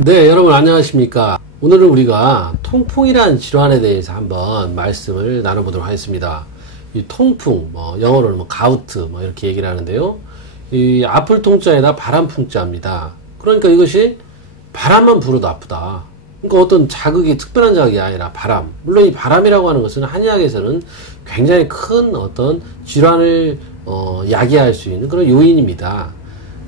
네, 여러분 안녕하십니까. 오늘은 우리가 통풍이란 질환에 대해서 한번 말씀을 나눠보도록 하겠습니다. 이 통풍, 뭐 영어로는 뭐 가우트 뭐 이렇게 얘기를 하는데요. 이 아플 통자에다 바람 풍자입니다. 그러니까 이것이 바람만 불어도 아프다. 그러니까 어떤 자극이 특별한 자극이 아니라 바람. 물론 이 바람이라고 하는 것은 한의학에서는 굉장히 큰 어떤 질환을 어, 야기할 수 있는 그런 요인입니다.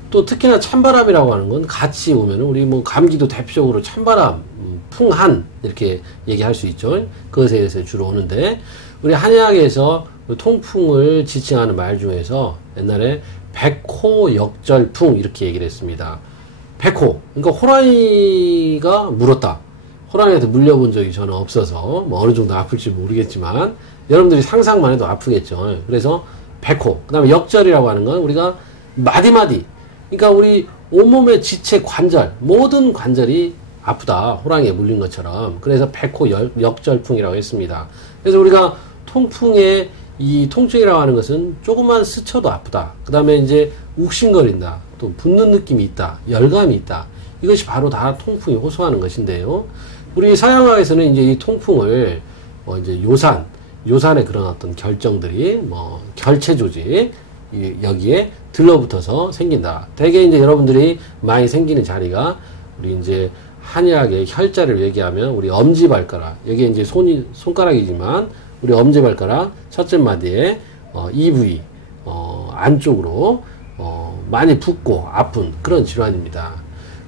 또 특히나 찬바람이라고 하는 건 같이 오면은 우리 뭐 감기도 대표적으로 찬바람, 음, 풍한 이렇게 얘기할 수 있죠. 그것에 의해서 주로 오는데 우리 한의학에서 그 통풍을 지칭하는 말 중에서 옛날에 백호 역절풍 이렇게 얘기를 했습니다. 백호 그러니까 호랑이가 물었다. 호랑이한테 물려본 적이 저는 없어서 뭐 어느 정도 아플지 모르겠지만 여러분들이 상상만 해도 아프겠죠. 그래서 백호 그다음에 역절이라고 하는 건 우리가 마디마디 그러니까 우리 온몸의 지체 관절 모든 관절이 아프다 호랑이에 물린 것처럼 그래서 백호 역절풍이라고 했습니다. 그래서 우리가 통풍의 이 통증이라고 하는 것은 조금만 스쳐도 아프다. 그 다음에 이제 욱신거린다. 또 붓는 느낌이 있다. 열감이 있다. 이것이 바로 다 통풍이 호소하는 것인데요. 우리 서양화에서는 이제 이 통풍을 뭐 이제 요산, 요산의 그런 어떤 결정들이 뭐 결체 조직, 여기에 들러붙어서 생긴다. 대개 이제 여러분들이 많이 생기는 자리가 우리 이제 한의학의 혈자를 얘기하면 우리 엄지발가락 여기에 이제 손이 손가락이지만 우리 엄지발가락 첫째 마디에 어, 이 부위 어, 안쪽으로 어, 많이 붓고 아픈 그런 질환입니다.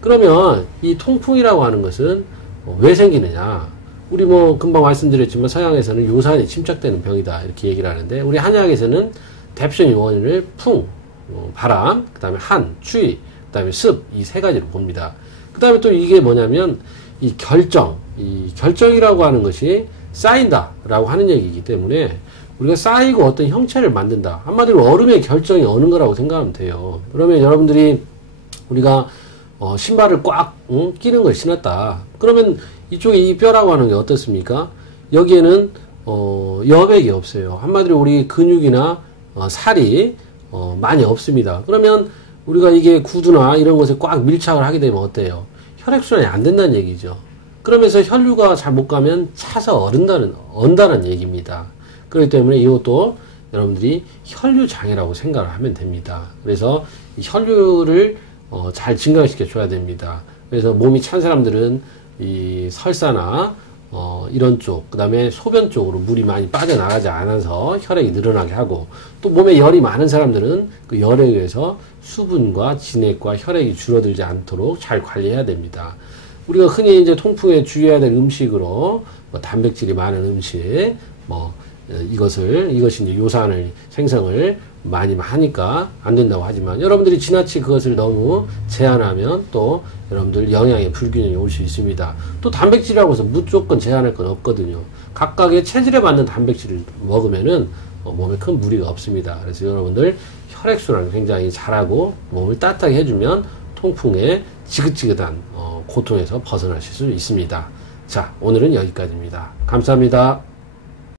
그러면 이 통풍이라고 하는 것은 어, 왜 생기느냐? 우리 뭐 금방 말씀드렸지만 서양에서는 요산이 침착되는 병이다 이렇게 얘기를 하는데 우리 한의학에서는 대표적인 원인을 풍, 어, 바람, 그 다음에 한, 추위, 그 다음에 습, 이 세 가지로 봅니다. 그 다음에 또 이게 뭐냐면, 이 결정, 이 결정이라고 하는 것이 쌓인다라고 하는 얘기이기 때문에 우리가 쌓이고 어떤 형체를 만든다. 한마디로 얼음의 결정이 어느 거라고 생각하면 돼요. 그러면 여러분들이 우리가 어, 신발을 꽉 응? 끼는 걸 신었다. 그러면 이쪽에 이 뼈라고 하는 게 어떻습니까? 여기에는 어, 여백이 없어요. 한마디로 우리 근육이나 어, 살이 어, 많이 없습니다. 그러면 우리가 이게 구두나 이런 것에 꽉 밀착을 하게 되면 어때요? 혈액순환이 안 된다는 얘기죠. 그러면서 혈류가 잘 못 가면 차서 얼은다는, 언다는 얘기입니다. 그렇기 때문에 이것도 여러분들이 혈류 장애라고 생각을 하면 됩니다. 그래서 혈류를 어, 잘 증강시켜 줘야 됩니다. 그래서 몸이 찬 사람들은 이 설사나 어, 이런 쪽, 그 다음에 소변 쪽으로 물이 많이 빠져나가지 않아서 혈액이 늘어나게 하고, 또 몸에 열이 많은 사람들은 그 열에 의해서 수분과 진액과 혈액이 줄어들지 않도록 잘 관리해야 됩니다. 우리가 흔히 이제 통풍에 주의해야 될 음식으로, 뭐 단백질이 많은 음식, 뭐, 어, 이것을, 이것이 이제 요산을, 생성을 많이 하니까 안 된다고 하지만 여러분들이 지나치 그것을 너무 제한하면 또 여러분들 영양의 불균형이 올 수 있습니다. 또 단백질이라고 해서 무조건 제한할 건 없거든요. 각각의 체질에 맞는 단백질을 먹으면은 어, 몸에 큰 무리가 없습니다. 그래서 여러분들 혈액순환을 굉장히 잘하고 몸을 따뜻하게 해주면 통풍의 지긋지긋한 어, 고통에서 벗어나실 수 있습니다. 자, 오늘은 여기까지입니다. 감사합니다.